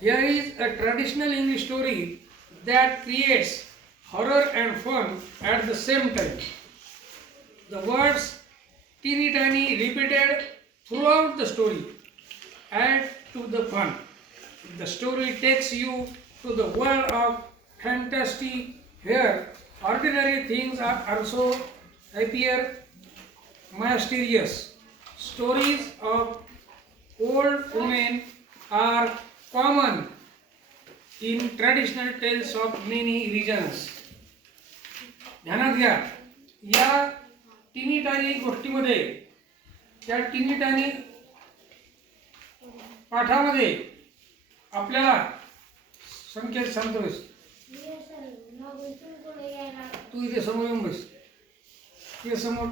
Here is a traditional English story that creates horror and fun at the same time. The words teeny tiny repeated throughout the story add to the fun. The story takes you to the world of fantasy where ordinary things are also appear mysterious. Stories of old women are common in traditional tales of many regions. ध्यानात घ्या, या tiny टानी गोष्टीमध्ये, त्या tiny टानी पाठामध्ये आपल्याला संकेत सांगतोस. तू इथे समोर येऊन बस. ये समोर.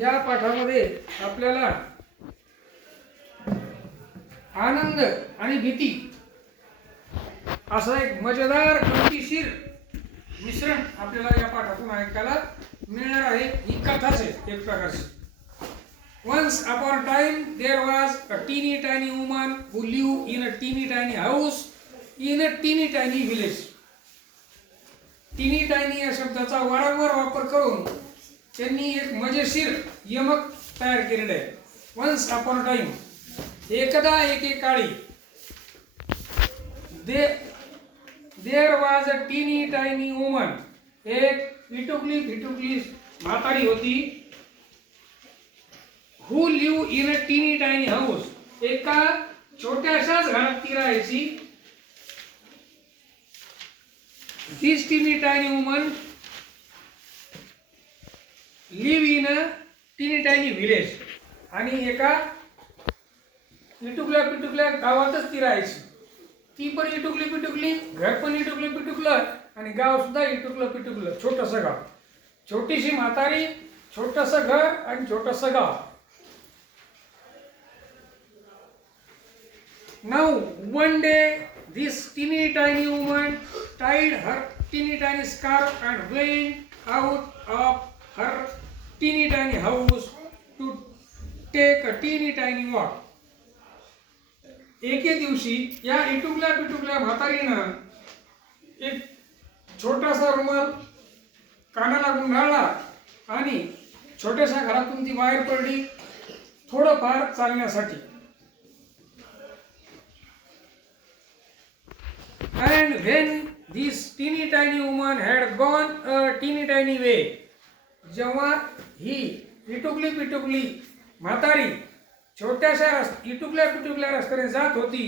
या पाठामध्ये आपल्याला आनंद आणि भीती असा एक मजेदार गमतीशीर मिश्रण आपल्याला या पाठातून ऐकायला मिळणार आहे. ही कथाच आहे एक प्रकारची. Once upon a time there was a teeny tiny woman who lived in a teeny tiny house in a teeny tiny village. teeny tiny या शब्दाचा वारंवार वापर करून त्यांनी एक मजेशीर यमक तयार केलेलं आहे. Once upon a time, एकदा एकेकाळी, there was a teeny tiny woman, एक पिटुकली पिटुकली म्हातारी होती. who lived in a teeny tiny house, एका छोट्याशाच घरात ती राहायची. this teeny tiny woman live in a teeny tiny village, आणि एका इटुकल्या पिटुकल्या गावातच ती राहायची. ती पण इटुकली पिटुकली, घर पण इटुकलं पिटुकलं, आणि गाव सुद्धा इटुकलं पिटुकलं, छोटंसं गाव. छोटीशी म्हातारी, छोटंसं घर आणि छोटंसं गाव. Now one day this teeny tiny woman tied her teeny tiny scarf and went out of her teeny tiny house to take a teeny tiny walk. एके दिवशी या इटुकल्या पिटुकल्या म्हातारीनं एक छोटासा रुमाल कानाला गुंडाळला आणि छोट्याशा घरातून ती बाहेर पडली थोडंफार चालण्यासाठी. And when this teeny tiny woman had gone a teeny tiny way, जेव्हा ही इटुकली पिटुकली म्हातारी छोट्याशा इटुकल्या पिटुकल्या रस्त्याने जात होती,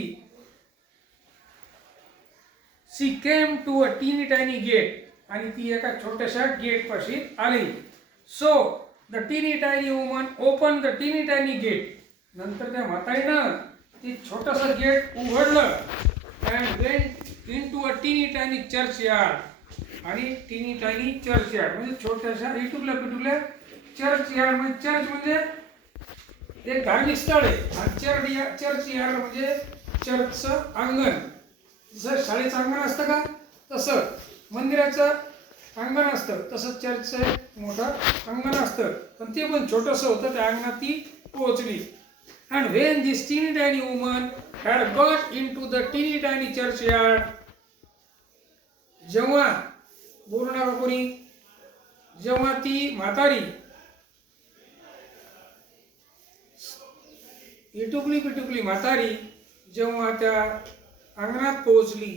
she came to a teeny tiny gate, आणि ती एका छोट्याशा गेट पाशी आली. So the teeny tiny woman opened the teeny tiny gate. नंतर त्या म्हातारीनं ती छोटंसं गेट उघडलं and went into a teeny tiny churchyard. आणि टीनी टायनी चर्च यार्ड म्हणजे छोट्याशा इटुकल्या पिटुकल्या चर्च यार्ड. म्हणजे चर्च म्हणजे एक धार्मिक स्थळ आहे, आणि चर्च यार्ड म्हणजे चर्चचं अंगण. जसं शाळेचं अंगण असतं का, तसं मंदिराचं अंगण असतं, तसं चर्चचं मोठं अंगण असतं. पण ते पण छोटंसं होतं. त्या अंगणात ती पोहोचली. And when this teeny tiny woman had got into the teeny tiny churchyard, जेव्हा बोलू नका कोणी, जेव्हा ती म्हातारी इटुकली पिटुकली म्हातारी जेव्हा त्या अंगणात पोहोचली,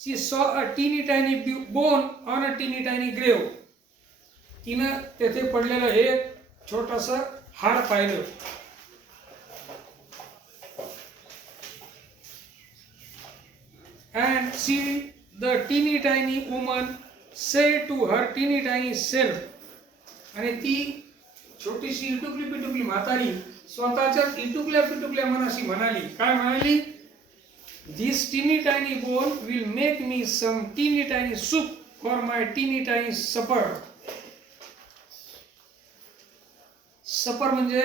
she saw a teeny tiny bone on a teeny tiny grave. तिनं तेथे पडलेलं एक छोटंसं हाड पाहिलं. And she, the teeny tiny woman, said to her teeny tiny self, आणि ती छोटीशी इटुकली पिटुकली म्हातारी स्वतःच्याच इटुकल्या पिटुकल्या मनाशी म्हणाली. काय म्हणाली? This teeny tiny bone will make me some teeny tiny soup for my teeny tiny supper. Supper म्हणजे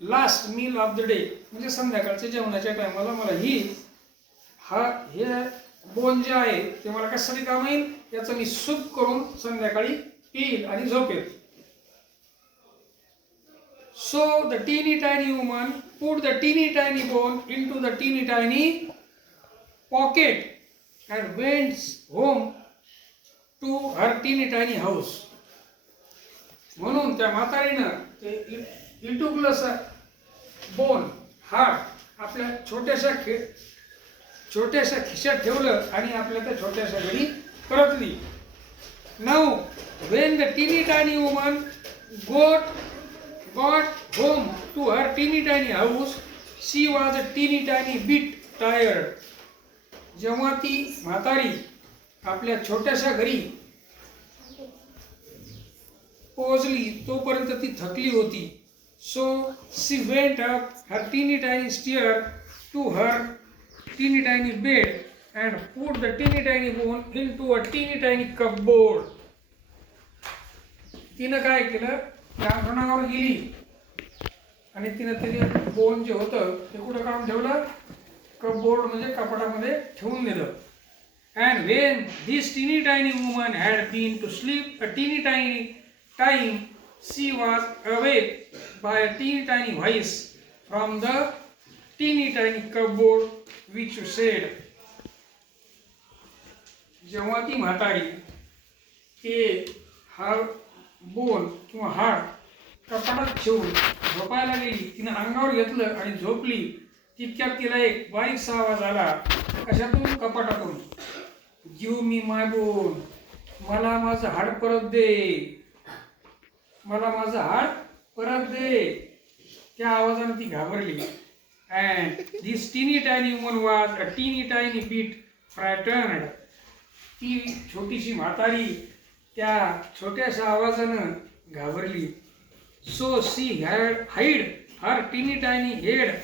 last meal of the day, म्हणजे संध्याकाळच्या जेवणाच्या टायमाला मला हे बोन जे आहे ते मला कशासाठी काम येईल, याचं मी सूप करून संध्याकाळी पिईल आणि झोपेल. So the teeny tiny woman put the teeny tiny bone into the teeny tiny pocket and went home to her teeny tiny house. म्हणून त्या म्हातारीनं ते इटुकलंस बोन हाड आपल्या छोट्याशा खिशात ठेवलं आणि आपल्या त्या छोट्याशा घरी परतली. Now when the teeny tiny woman got home to her teeny tiny house, she was a teeny tiny bit tired. जेव्हा ती म्हातारी आपल्या छोट्याशा घरी पोहोचली तोपर्यंत ती थकली होती. So she went up her teeny tiny stair to her teeny tiny bed and put the teeny tiny bone into a teeny tiny cupboard. तिनं काय केलं, त्या अंगणावर गेली आणि तिनं तिने बोन जे होतं ते कुठं काढून ठेवलं, कपबोर्ड म्हणजे कपाटामध्ये ठेवून दिलं. And when this teeny tiny woman had been to sleep a teeny tiny time, she was awake by a teeny tiny voice from the teeny tiny cupboard which said. जेव्हा ती म्हातारी ते बोन किंवा हाड कपाटात ठेवून झोपायला गेली, तिनं अंगावर घेतलं आणि झोपली. तितक्यात तिला एक बारीकसा आवाज आला. कशातून? कपाटातून. गिव्ह मी माय बोन, मला माझं हाड परत दे, मला माझं हाड परत दे. त्या आवाजाने ती घाबरली. अँड दिस टीनी टायनी वुमन वॉज अ टीनी टायनी बीट फ्रायटन्ड. ती छोटीशी म्हातारी त्या छोट्याशा आवाजानं घाबरली. So she hid her teeny tiny head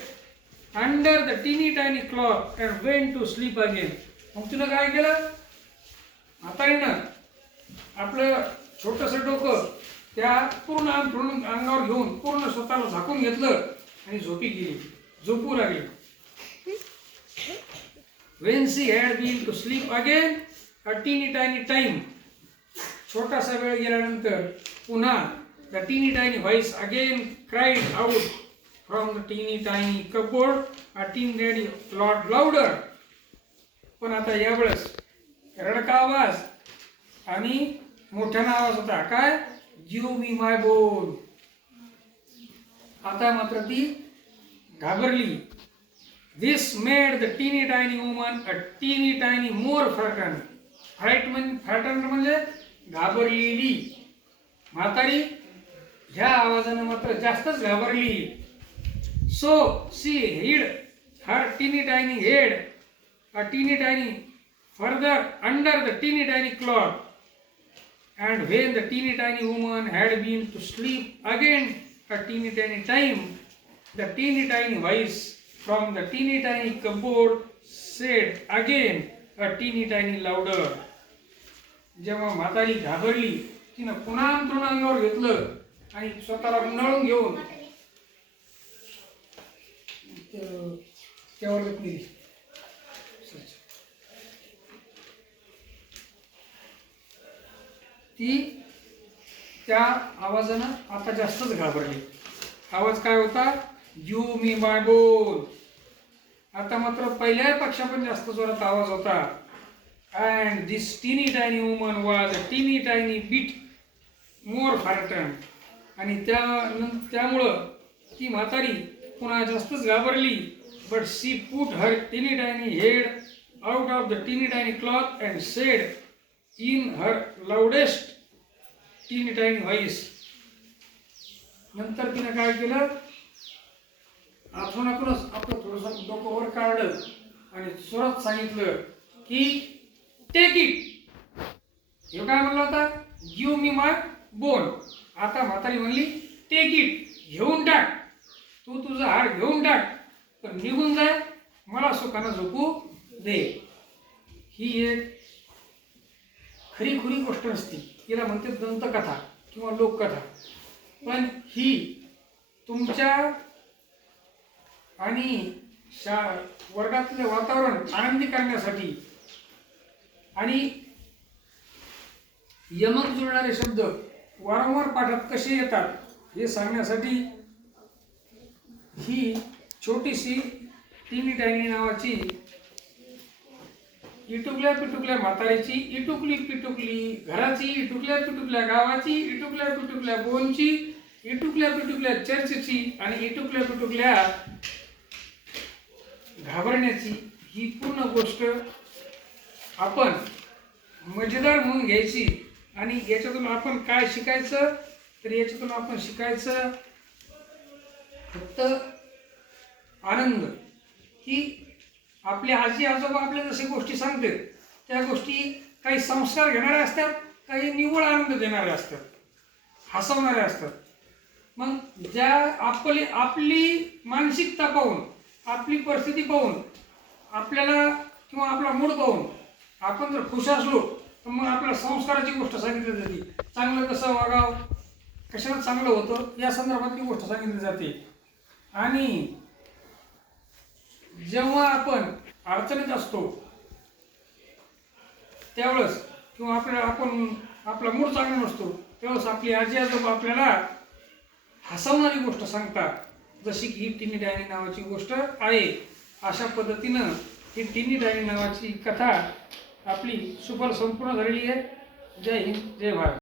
under the teeny tiny cloth and went to sleep again. मग तिनं काय केलं, म्हातारीनं आपलं छोटंसं डोकं त्या पूर्ण अंगावर घेऊन पूर्ण स्वतःला झाकून घेतलं आणि झोपू लागली. When she had been to sleep again a teeny tiny time, छोटासा वेळ गेल्यानंतर पुन्हा the teeny tiny voice again cried out from the teeny tiny cupboard a teeny tiny lot louder. पण आता यावेळेस रडका आवाज आणि मोठ्यानं आवाज होता. काय? गिव्ह मी माय बोन. आता मात्र ती घाबरली. This made the teeny tiny woman a teeny tiny more frightened. फ्रायटन्ड म्हणजे घाबरलेली. म्हातारी ह्या आवाजानं मात्र जास्तच घाबरली. So she hid her teeny tiny head a teeny tiny further under the teeny tiny cloth. And when the teeny tiny woman had been to sleep again a teeny tiny time, the teeny tiny voice from the teeny tiny cupboard said again a teeny tiny louder. जेव्हा म्हातारी घाबरली तिनं पुन्हा अंथरूण अंगावर घेतलं आणि स्वतःला गुंडाळून घेऊन त्यावर बसली. ती त्या आवाजानं आता जास्तच घाबरली. आवाज काय होता? गिव्ह मी माय बोन. आता मात्र पहिल्यापेक्षा पण जास्त जोरात आवाज होता. And this teeny tiny woman was a teeny tiny bit more frightened. आणि त्यामुळं ती म्हातारी पुन्हा जास्तच घाबरली. But she put her teeny tiny head out of the teeny tiny cloth and said in her loudest teeny tiny voice. नंतर तिनं काय केलं, आतूनच आपलं थोडंसं डोकं वर काढलं आणि जोरात सांगितलं की टेक इट. हे काय म्हणलं होता? गिव्ह मी माय बोन. आता म्हातारी म्हणली टेक इट, घेऊन टाक, तू तुझं हाड घेऊन टाक, पण निघून जाय, मला सुखानं झोपू दे. ही एक खरी गोष्ट नसती, तिला म्हणते दंतकथा किंवा लोककथा. पण ही तुमच्या आणि वर्गातले वातावरण आनंदी करण्यासाठी आणि यमक जुळणारे शब्द वारंवार पाठात कसे येतात हे सांगण्यासाठी ही छोटीशी टिनी टायनी नावाची इटुकल्या पिटुकल्या म्हातारीची, इटुकली पिटुकली घराची, इटुकल्या पिटुकल्या गावाची, इटुकल्या पिटुकल्या बोनची, इटुकल्या पिटुकल्या चर्चची आणि इटुकल्या पिटुकल्या घाबरण्याची ही पूर्ण गोष्ट आपण मजेदार म्हणून घ्यायची. आणि याच्यातून आपण काय शिकायचं, तर याच्यातून आपण शिकायचं फक्त आनंद. की आपले आजी आजोबा आपल्या जशी गोष्टी सांगते त्या गोष्टी काही संस्कार घेणाऱ्या असतात, काही निव्वळ आनंद देणाऱ्या असतात, हसवणाऱ्या असतात. मग ज्या आपली मानसिकता पाहून, आपली परिस्थिती पाहून, आपल्याला किंवा आपला मूड पाहून आपण जर खुश असलो तर मग आपल्याला संस्काराची गोष्ट सांगितली जाते. चांगलं कसं वागावं, कशाला चांगलं होतं या संदर्भातली गोष्ट सांगितली जाते. आणि जेव्हा आपण अडचणीत असतो त्यावेळेस किंवा आपला मूड चांगला नसतो त्यावेळेस आपली आजी आजोबा आपल्याला हसवणारी गोष्ट सांगतात, जशी की ही टिनी टायनी नावाची गोष्ट आहे. अशा पद्धतीनं ही टिनी टायनी नावाची कथा आपली सुपर संपूर्ण झालेली आहे. जय हिंद, जय भारत.